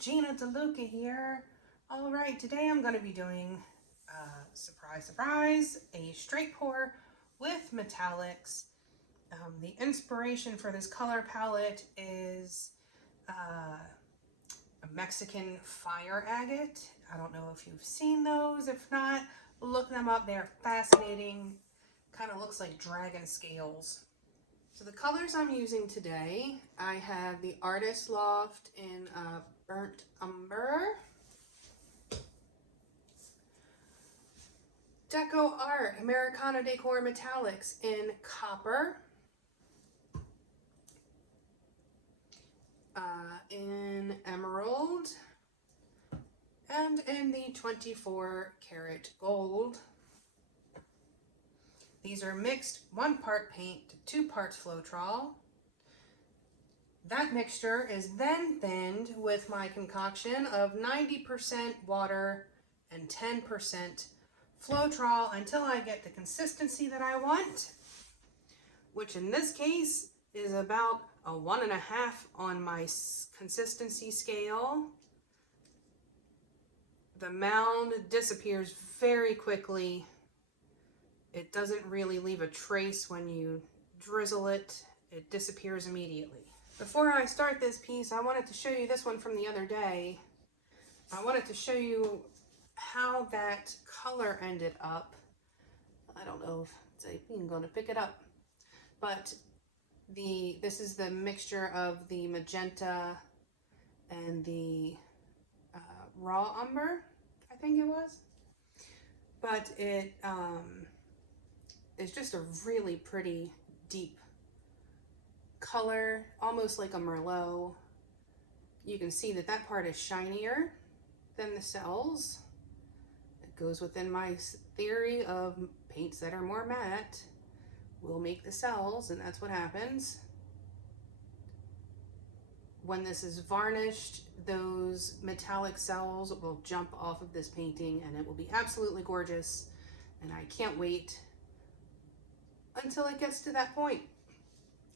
Gina DeLuca here. All right, today I'm going to be doing, surprise, surprise, a straight pour with metallics. The inspiration for this color palette is a Mexican fire agate. I don't know if you've seen those. If not, look them up. They're fascinating. Kind of looks like dragon scales. So the colors I'm using today, I have the Artist Loft in Burnt Umber, Decoart Americana Decor Metallics in Copper, in Emerald, and in the 24 karat gold. These are mixed 1 part paint to 2 parts Floetrol. That mixture is then thinned with my concoction of 90% water and 10% Floetrol until I get the consistency that I want, which in this case is about a 1.5 on my consistency scale. The mound disappears very quickly. It doesn't really leave a trace when you drizzle it. It disappears immediately. Before I start this piece, I wanted to show you this one from the other day. I wanted to show you how that color ended up. I don't know if I'm going to pick it up, but this is the mixture of the magenta and the raw umber, I think it was. But it it's just a really pretty deep color, almost like a Merlot. You can see that that part is shinier than the cells. It goes within my theory of paints that are more matte will make the cells, and that's what happens. When this is varnished, those metallic cells will jump off of this painting and it will be absolutely gorgeous, and I can't wait until it gets to that point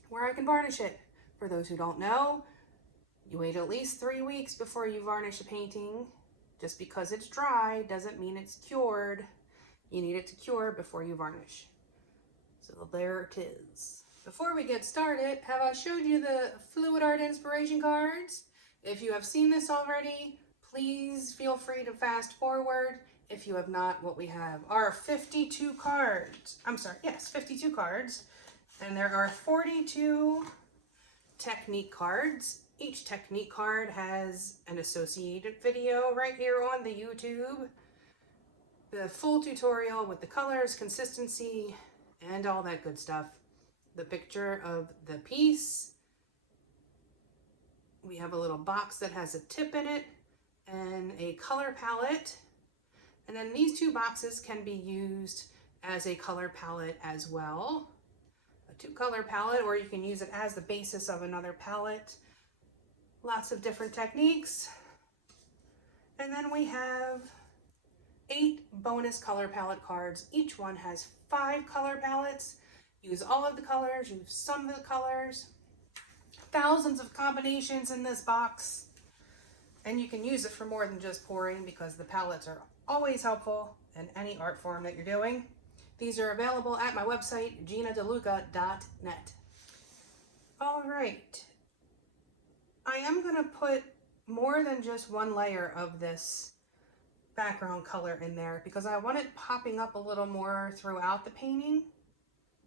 where I can varnish it. For those who don't know, you wait at least 3 weeks before you varnish a painting. Just because it's dry doesn't mean it's cured. You need it to cure before you varnish. So there it is. Before we get started, have I showed you the Fluid Art inspiration cards? If you have seen this already, please feel free to fast forward. If you have not, what we have are 52 cards. I'm sorry, yes, 52 cards. And there are 42 technique cards. Each technique card has an associated video right here on the YouTube. The full tutorial with the colors, consistency, and all that good stuff. The picture of the piece. We have a little box that has a tip in it and a color palette. And then these 2 boxes can be used as a color palette as well. A 2-color palette, or you can use it as the basis of another palette. Lots of different techniques. And then we have 8 bonus color palette cards. Each one has 5 color palettes. Use all of the colors, use some of the colors. Thousands of combinations in this box. And you can use it for more than just pouring, because the palettes are always helpful in any art form that you're doing. These are available at my website, ginadeluca.net. All right. I am going to put more than just 1 layer of this background color in there, because I want it popping up a little more throughout the painting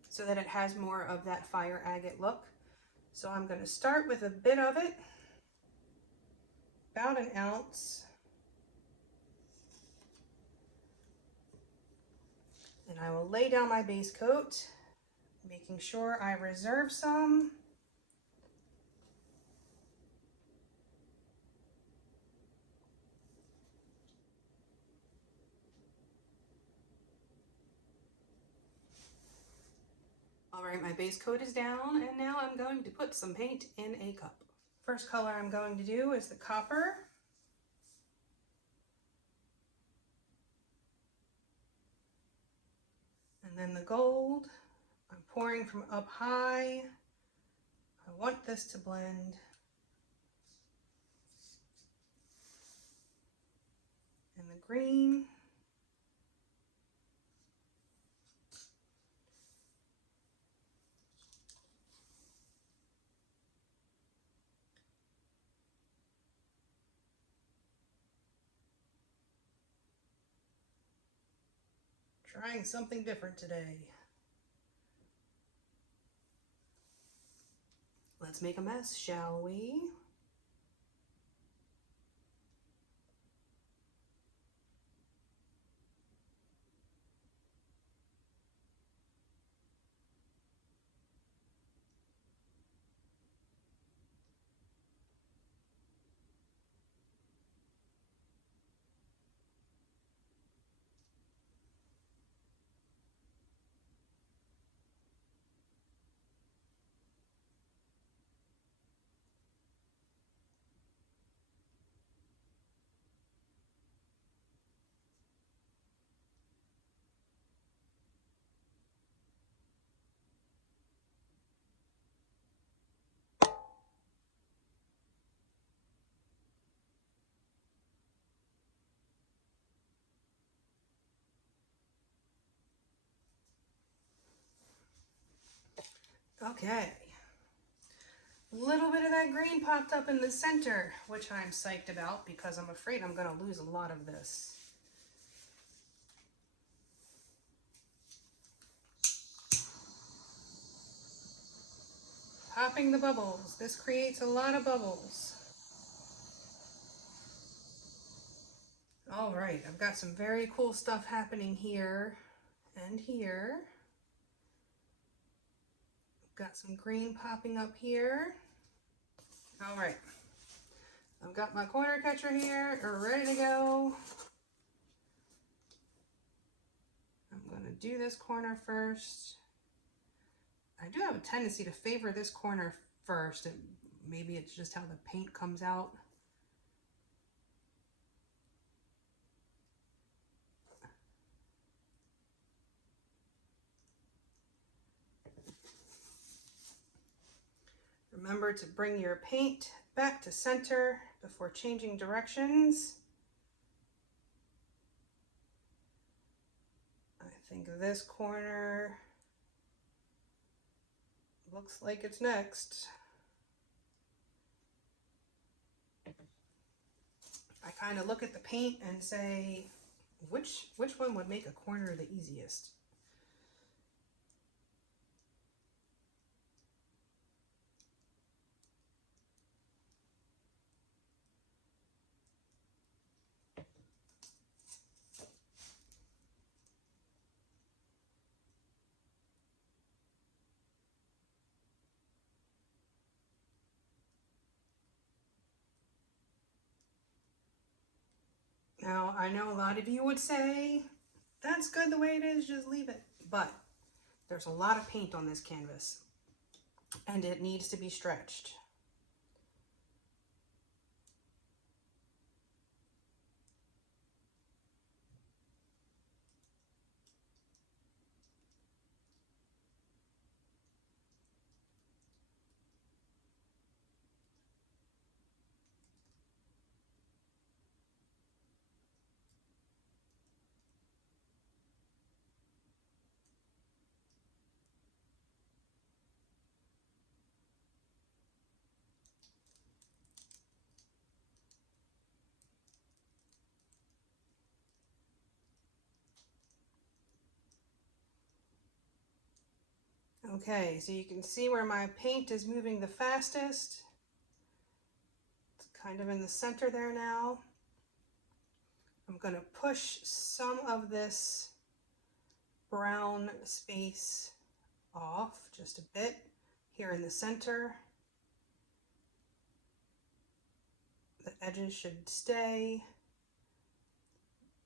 so that it has more of that fire agate look. So I'm going to start with a bit of it, about 1 ounce. And I will lay down my base coat, making sure I reserve some. All right, my base coat is down, and now I'm going to put some paint in a cup. First color I'm going to do is the copper. And then the gold. I'm pouring from up high. I want this to blend. and the green. Trying something different today. Let's make a mess, shall we? Okay. A little bit of that green popped up in the center, which I'm psyched about because I'm afraid I'm going to lose a lot of this. Popping the bubbles. This creates a lot of bubbles. All right, I've got some very cool stuff happening here and here. Got some green popping up here. All right, I've got my corner catcher here, ready to go. I'm gonna do this corner first. I do have a tendency to favor this corner first. Maybe it's just how the paint comes out. Remember to bring your paint back to center before changing directions. I think this corner looks like it's next. I kind of look at the paint and say, which one would make a corner the easiest? Now, I know a lot of you would say, that's good the way it is, just leave it. But there's a lot of paint on this canvas and it needs to be stretched. Okay, so you can see where my paint is moving the fastest. It's kind of in the center there now. I'm going to push some of this brown space off just a bit here in the center. The edges should stay,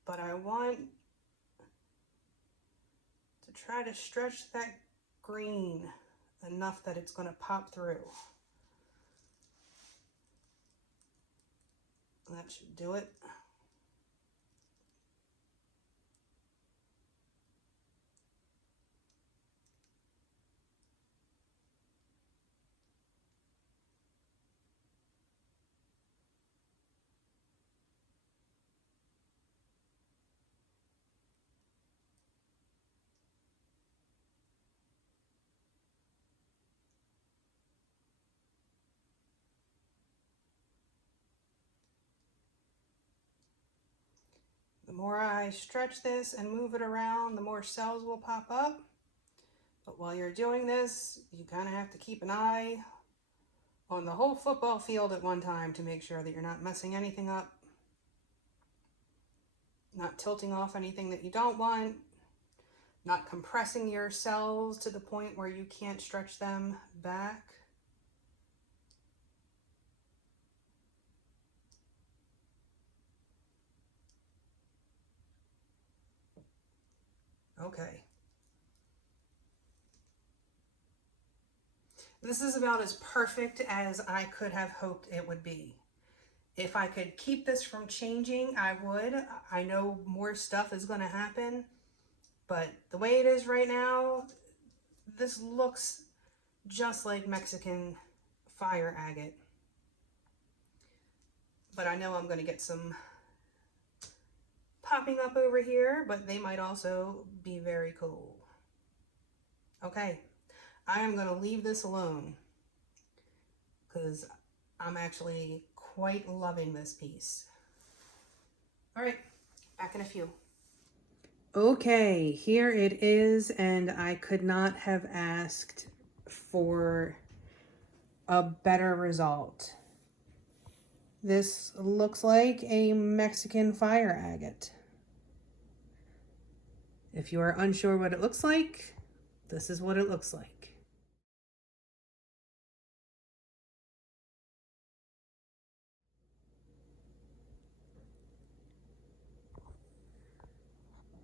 but I want to try to stretch that green enough that it's going to pop through. That should do it. The more I stretch this and move it around, the more cells will pop up. But while you're doing this, you kind of have to keep an eye on the whole football field at one time to make sure that you're not messing anything up, not tilting off anything that you don't want, not compressing your cells to the point where you can't stretch them back. Okay. This is about as perfect as I could have hoped it would be. If I could keep this from changing, I would. I know more stuff is going to happen, but the way it is right now, this looks just like Mexican fire agate. But I know I'm going to get some popping up over here, but they might also be very cool. Okay, I am going to leave this alone because I'm actually quite loving this piece. All right, back in a few. Okay, here it is, and I could not have asked for a better result. This looks like a Mexican fire agate. If you are unsure what it looks like, this is what it looks like.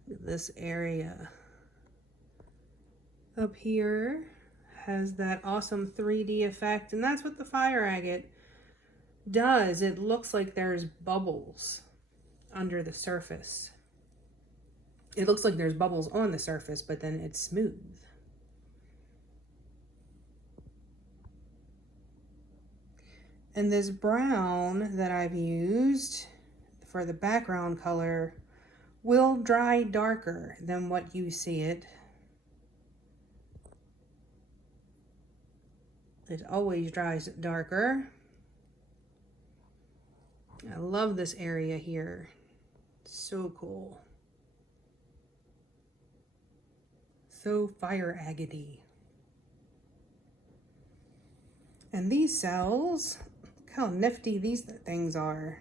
This area up here has that awesome 3D effect, and that's what the fire agate does. It looks like there's bubbles under the surface. It looks like there's bubbles on the surface, but then it's smooth. And this brown that I've used for the background color will dry darker than what you see it. It always dries darker. I love this area here. So cool. So fire agate-y. And these cells, look how nifty these things are.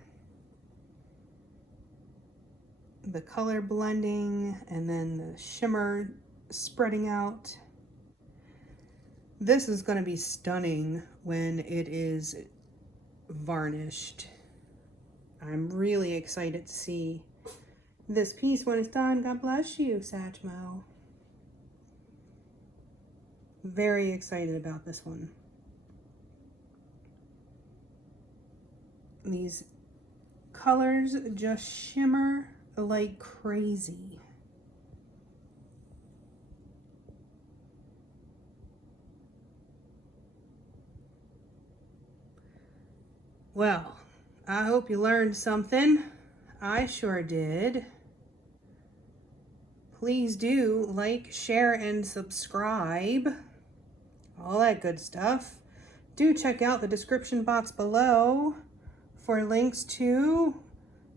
The color blending and then the shimmer spreading out. This is going to be stunning when it is varnished. I'm really excited to see this piece when it's done. God bless you, Satchmo. Very excited about this one. These colors just shimmer like crazy. Well, I hope you learned something. I sure did. Please do like, share, and subscribe. All that good stuff. Do check out the description box below for links to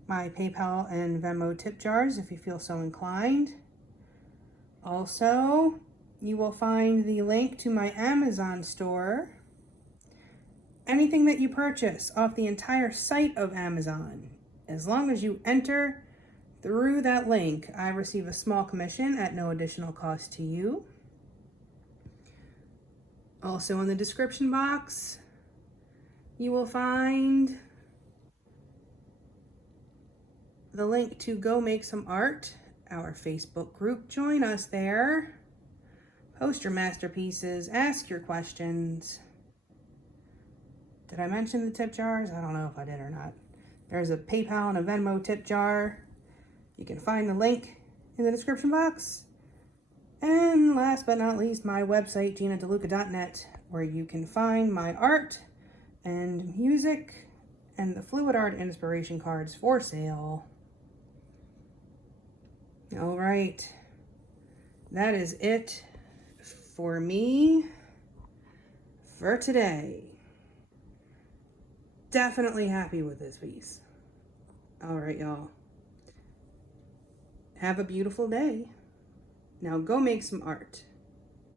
my PayPal and Venmo tip jars if you feel so inclined. Also, you will find the link to my Amazon store. Anything that you purchase off the entire site of Amazon, as long as you enter through that link, I receive a small commission at no additional cost to you. Also in the description box, you will find the link to Go Make Some Art, our Facebook group. Join us there. Post your masterpieces, ask your questions. Did I mention the tip jars? I don't know if I did or not. There's a PayPal and a Venmo tip jar. You can find the link in the description box. And last but not least, my website, GinaDeLuca.net, where you can find my art and music and the fluid art inspiration cards for sale. All right, that is it for me for today. Definitely happy with this piece. All right, y'all. Have a beautiful day. Now go make some art.